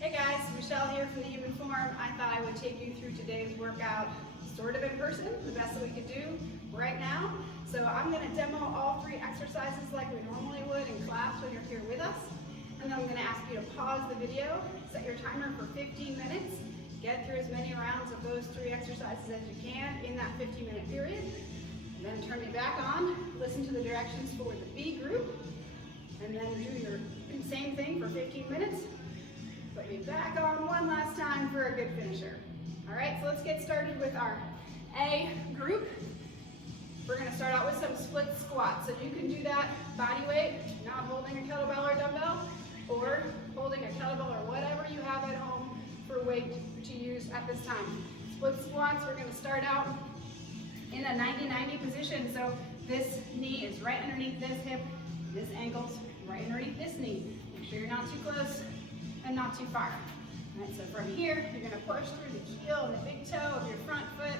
Hey guys, Michelle here from the Human Form. I thought I would take you through today's workout sort of in person, the best that we could do right now. So I'm going to demo all 3 exercises like we normally would in class when you're here with us. And then I'm going to ask you to pause the video, set your timer for 15 minutes, get through as many rounds of those 3 exercises as you can in that 15-minute period. And then turn me back on, listen to the directions for the B group, and then do your same thing for 15 minutes. Put me back on one last time for a good finisher. All right, so let's get started with our A group. We're gonna start out with some split squats. So you can do that body weight, not holding a kettlebell or dumbbell, or holding a kettlebell or whatever you have at home for weight to use at this time. Split squats, we're gonna start out in a 90-90 position. So this knee is right underneath this hip, this ankle's right underneath this knee. Make sure you're not too close and not too far. All right, so from here, you're gonna push through the heel and the big toe of your front foot,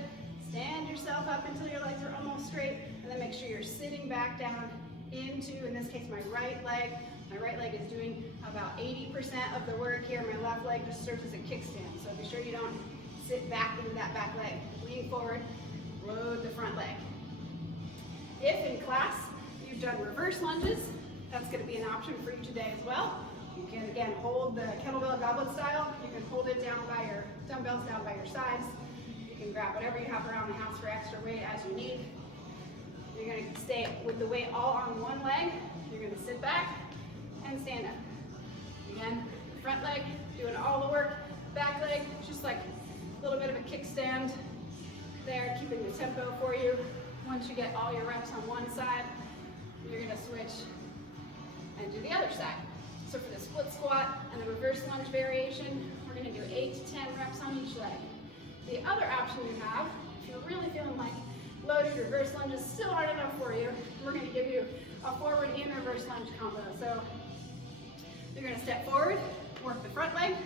stand yourself up until your legs are almost straight, and then make sure you're sitting back down into, in this case, my right leg. My right leg is doing about 80% of the work here. My left leg just serves as a kickstand. So be sure you don't sit back into that back leg. Lean forward, load the front leg. If in class you've done reverse lunges, that's gonna be an option for you today as well. You can, again, hold the kettlebell goblet style. You can hold it down by your dumbbells down by your sides. You can grab whatever you have around the house for extra weight as you need. You're going to stay with the weight all on one leg. You're going to sit back and stand up. Again, front leg, doing all the work. Back leg, just like a little bit of a kickstand there, keeping the tempo for you. Once you get all your reps on one side, you're going to switch and do the other side. So for the split squat and the reverse lunge variation, we're going to do 8 to 10 reps on each leg. The other option you have, if you're really feeling like loaded reverse lunges still aren't enough for you, we're going to give you a forward and reverse lunge combo. So you're going to step forward, work the front leg,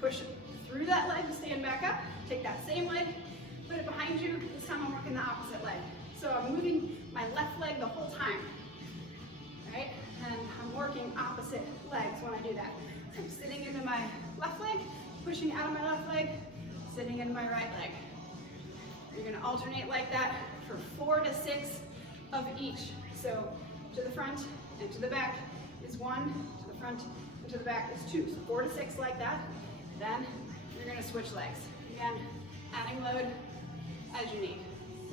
push through that leg to stand back up, take that same leg, put it behind you. This time I'm working the opposite leg. So I'm moving my left leg the whole time. Right? And I'm working opposite legs when I do that. I'm sitting into my left leg, pushing out of my left leg, sitting into my right leg. You're going to alternate like that for 4 to 6 of each. So to the front and to the back is 1, to the front and to the back is 2. So 4 to 6 like that. Then you're going to switch legs. Again, adding load as you need.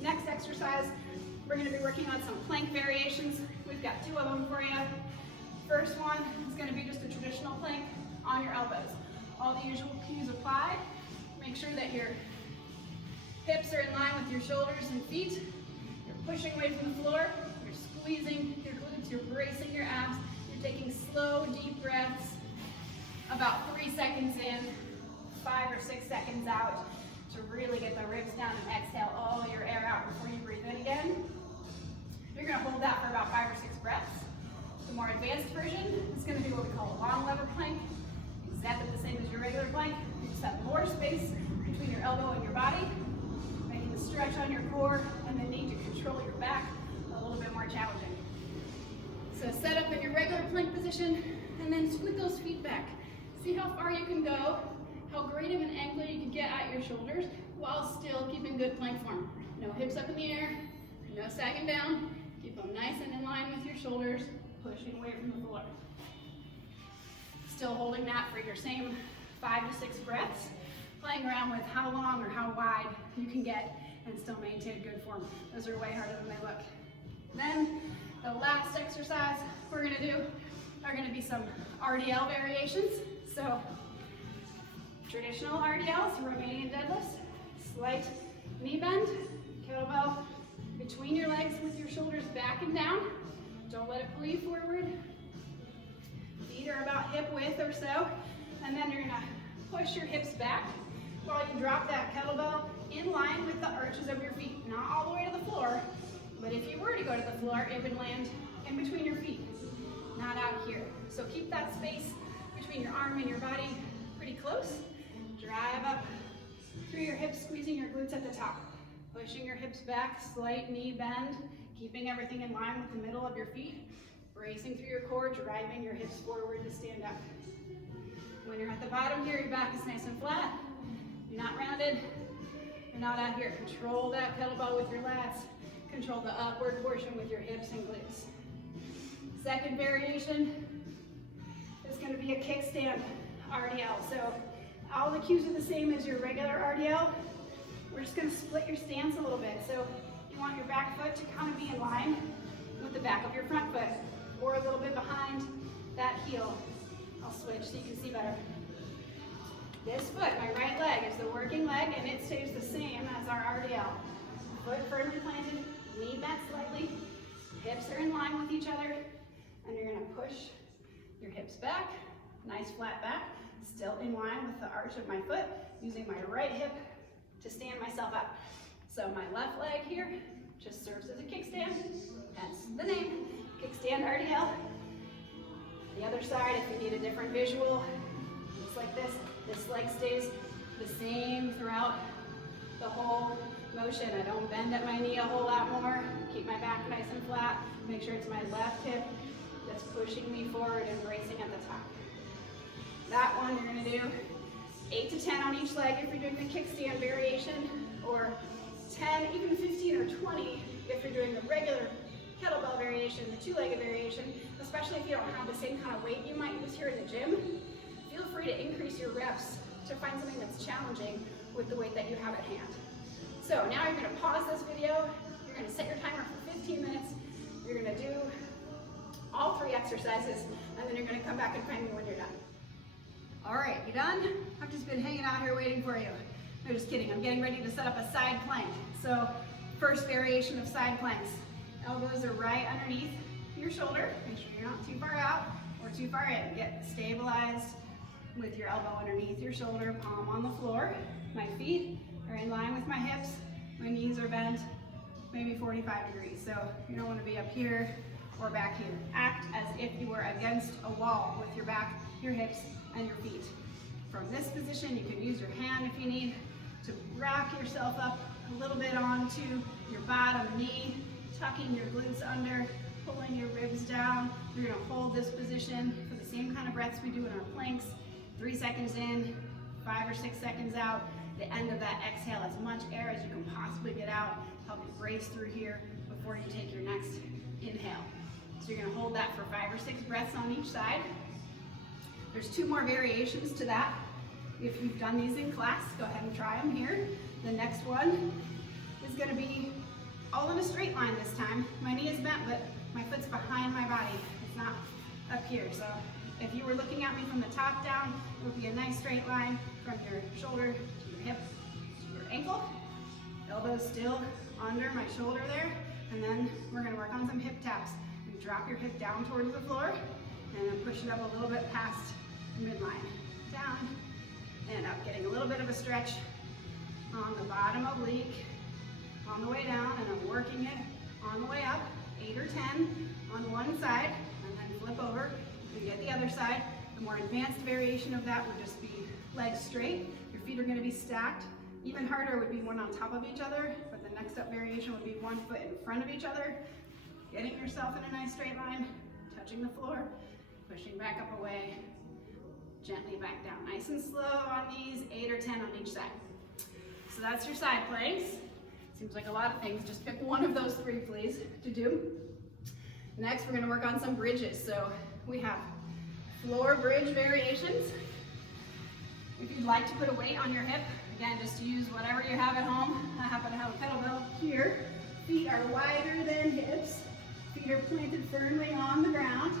Next exercise, we're going to be working on some plank variations. We've got 2 of them for you. First one is going to be just a traditional plank on your elbows. All the usual cues apply. Make sure that your hips are in line with your shoulders and feet. You're pushing away from the floor. You're squeezing your glutes. You're bracing your abs. You're taking slow, deep breaths. About 3 seconds in, 5 or 6 seconds out to really get the ribs down and exhale all your air out before you breathe in again. You're going to hold that for about 5 or 6 breaths. The more advanced version is going to be what we call a long lever plank. Exactly the same as your regular plank. You just have more space between your elbow and your body, making the stretch on your core and the need to control your back a little bit more challenging. So set up in your regular plank position and then squid those feet back. See how far you can go, how great of an angle you can get at your shoulders while still keeping good plank form. No hips up in the air, no sagging down. Keep them nice and in line with your shoulders, pushing away from the floor. Still holding that for your same 5 to 6 breaths, playing around with how long or how wide you can get and still maintain good form. Those are way harder than they look. Then the last exercise we're going to do are going to be some RDL variations. So traditional RDLs, Romanian deadlifts, slight knee bend, kettlebell between your legs with your shoulders back and down. Don't let it pull you forward. Feet are about hip width or so. And then you're gonna push your hips back while you drop that kettlebell in line with the arches of your feet. Not all the way to the floor, but if you were to go to the floor, it would land in between your feet, not out here. So keep that space between your arm and your body pretty close. Drive up through your hips, squeezing your glutes at the top. Pushing your hips back, slight knee bend, keeping everything in line with the middle of your feet. Bracing through your core, driving your hips forward to stand up. When you're at the bottom here, your back is nice and flat. You're not rounded. You're not out here. Control that kettlebell with your lats. Control the upward portion with your hips and glutes. Second variation is going to be a kickstand RDL. So all the cues are the same as your regular RDL. We're just going to split your stance a little bit. So you want your back foot to kind of be in line with the back of your front foot, or a little bit behind that heel. I'll switch so you can see better. This foot, my right leg, is the working leg, and it stays the same as our RDL. Foot firmly planted, knee bent slightly, hips are in line with each other, and you're going to push your hips back, nice flat back, still in line with the arch of my foot, using my right hip to stand myself up. So my left leg here just serves as a kickstand, hence the name, kickstand RDL. The other side, if you need a different visual, looks like this. This leg stays the same throughout the whole motion. I don't bend at my knee a whole lot more. Keep my back nice and flat. Make sure it's my left hip that's pushing me forward and bracing at the top. That one you're going to do 8 to 10 on each leg if you're doing the kickstand variation, or 10, even 15 or 20 if you're doing the regular kettlebell variation, the two-legged variation, especially if you don't have the same kind of weight you might use here in the gym. Feel free to increase your reps to find something that's challenging with the weight that you have at hand. So now you're going to pause this video, you're going to set your timer for 15 minutes, you're going to do all 3 exercises, and then you're going to come back and find me when you're done. All right, you done? I've just been hanging out here waiting for you. No, just kidding, I'm getting ready to set up a side plank. So first variation of side planks. Elbows are right underneath your shoulder. Make sure you're not too far out or too far in. Get stabilized with your elbow underneath your shoulder, palm on the floor. My feet are in line with my hips. My knees are bent, maybe 45 degrees. So you don't want to be up here or back here. Act as if you were against a wall with your back, your hips, and your feet. From this position, you can use your hand if you need to rock yourself up a little bit onto your bottom knee, tucking your glutes under, pulling your ribs down. You're going to hold this position for the same kind of breaths we do in our planks. 3 seconds in, 5 or 6 seconds out. The end of that exhale, as much air as you can possibly get out. Help you brace through here before you take your next inhale. So you're going to hold that for 5 or 6 breaths on each side. There's 2 more variations to that. If you've done these in class, go ahead and try them here. The next one is going to be all in a straight line this time. My knee is bent, but my foot's behind my body. It's not up here. So if you were looking at me from the top down, it would be a nice straight line from your shoulder to your hip to your ankle. Elbows still under my shoulder there. And then we're going to work on some hip taps. You drop your hip down towards the floor and then push it up a little bit past midline. Down and up. Getting a little bit of a stretch on the bottom oblique. On the way down, and I'm working it on the way up, 8 or 10 on one side, and then flip over and get the other side. The more advanced variation of that would just be legs straight. Your feet are going to be stacked. Even harder would be one on top of each other, but the next up variation would be one foot in front of each other, getting yourself in a nice straight line, touching the floor, pushing back up away, gently back down. Nice and slow on these, 8 or 10 on each side. So that's your side planks. Seems like a lot of things. Just pick one of those 3, please, to do. Next, we're going to work on some bridges. So we have floor bridge variations. If you'd like to put a weight on your hip, again, just use whatever you have at home. I happen to have a kettlebell here. Feet are wider than hips. Feet are planted firmly on the ground.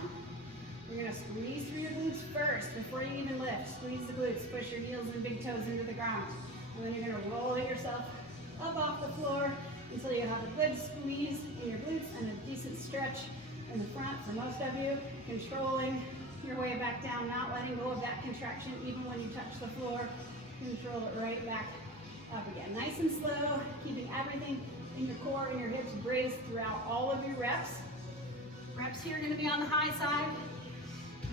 You're going to squeeze through your glutes first before you even lift. Squeeze the glutes. Push your heels and big toes into the ground. And then you're going to roll yourself up off the floor until you have a good squeeze in your glutes and a decent stretch in the front for most of you. Controlling your way back down, not letting go of that contraction even when you touch the floor. Control it right back up again. Nice and slow, keeping everything in your core and your hips braced throughout all of your reps. Reps here are going to be on the high side.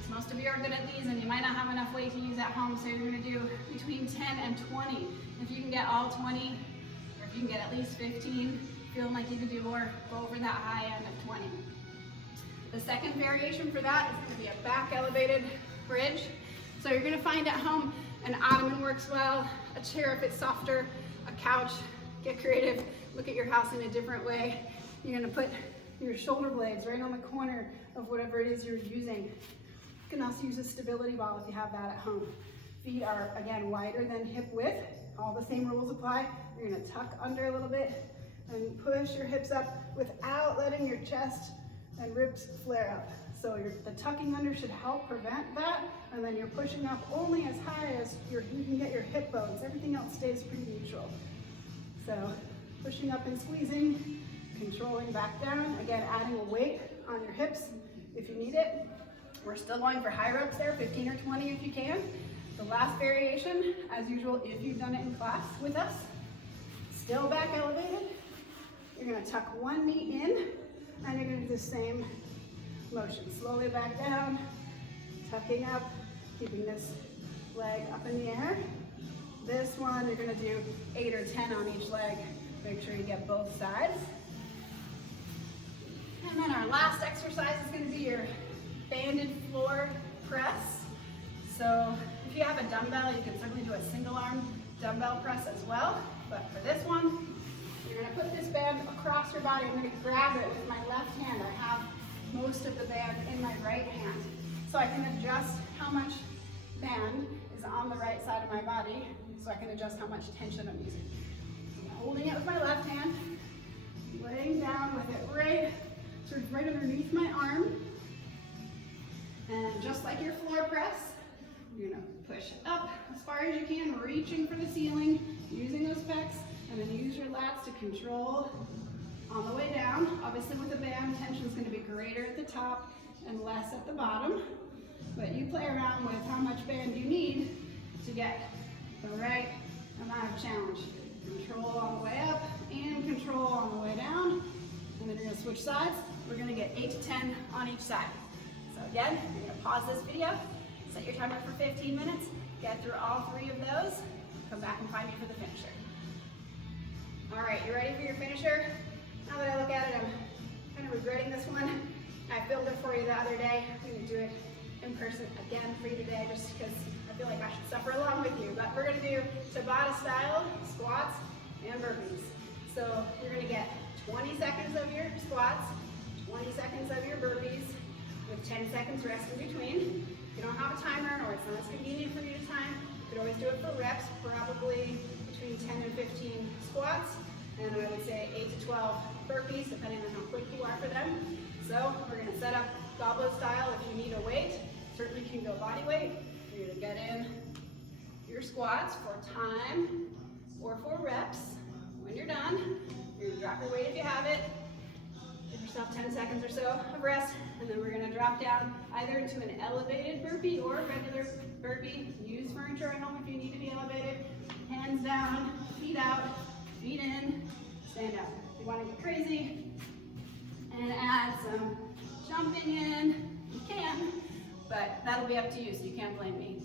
Most of you are good at these and you might not have enough weight to use at home, so you're going to do between 10 and 20. If you can get all 20, or if you can get at least 15, feeling like you can do more, go over that high end of 20. The second variation for that is going to be a back elevated bridge. So you're gonna find at home an ottoman works well, a chair if it's softer, a couch. Get creative, look at your house in a different way. You're gonna put your shoulder blades right on the corner of whatever it is you're using. You can also use a stability ball if you have that at home. Feet are, again, wider than hip width. All the same rules apply. You're gonna tuck under a little bit and push your hips up without letting your chest and ribs flare up. So the tucking under should help prevent that, and then you're pushing up only as high as you can get your hip bones. Everything else stays pretty neutral. So pushing up and squeezing, controlling back down. Again, adding a weight on your hips if you need it. We're still going for high reps there, 15 or 20 if you can. The last variation, as usual, if you've done it in class with us, still back elevated. You're gonna tuck one knee in, and you're gonna do the same motion. Slowly back down, tucking up, keeping this leg up in the air. This one, you're gonna do 8 or 10 on each leg. Make sure you get both sides. And then our last exercise is gonna be your banded floor press. So if you have a dumbbell, you can certainly do a single arm dumbbell press as well. But for this one, you're gonna put this band across your body. I'm gonna grab it with my left hand. I have most of the band in my right hand. So I can adjust how much band is on the right side of my body, so I can adjust how much tension I'm using. So I'm holding it with my left hand, laying down with it right underneath my arm. And just like your floor press, you're gonna push up as far as you can, reaching for the ceiling, using those pecs, and then use your lats to control on the way down. Obviously with the band, tension is gonna be greater at the top and less at the bottom, but you play around with how much band you need to get the right amount of challenge. Control on the way up and control on the way down. And then you're gonna switch sides. We're gonna get 8 to 10 on each side. So again, you're gonna pause this video, set your timer for 15 minutes, get through all 3 of those, come back and find me for the finisher. All right, you ready for your finisher? Now that I look at it, I'm kind of regretting this one. I filmed it for you the other day. I'm gonna do it in person again for you today just because I feel like I should suffer along with you. But we're gonna do Tabata style squats and burpees. So you're gonna get 20 seconds of your squats, 20 seconds of your burpees, with 10 seconds rest in between. If you don't have a timer or it's not as convenient for you to time, you could always do it for reps, probably between 10 and 15 squats, and I would say 8 to 12 burpees, depending on how quick you are for them. So we're gonna set up goblet style if you need a weight. Certainly you can go body weight. You're gonna get in your squats for time or for reps. When you're done, you're gonna drop your weight if you have it. Give yourself 10 seconds or so of rest, and then we're gonna drop down either into an elevated burpee or a regular burpee. Use furniture at home if you need to be elevated. Hands down, feet out, feet in, stand up. If you wanna get crazy and add some jumping in, you can, but that'll be up to you, so you can't blame me.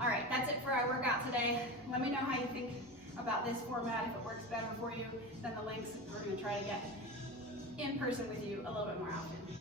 All right, that's it for our workout today. Let me know how you think about this format, if it works better for you than the links. We're gonna try to get in person with you a little bit more often.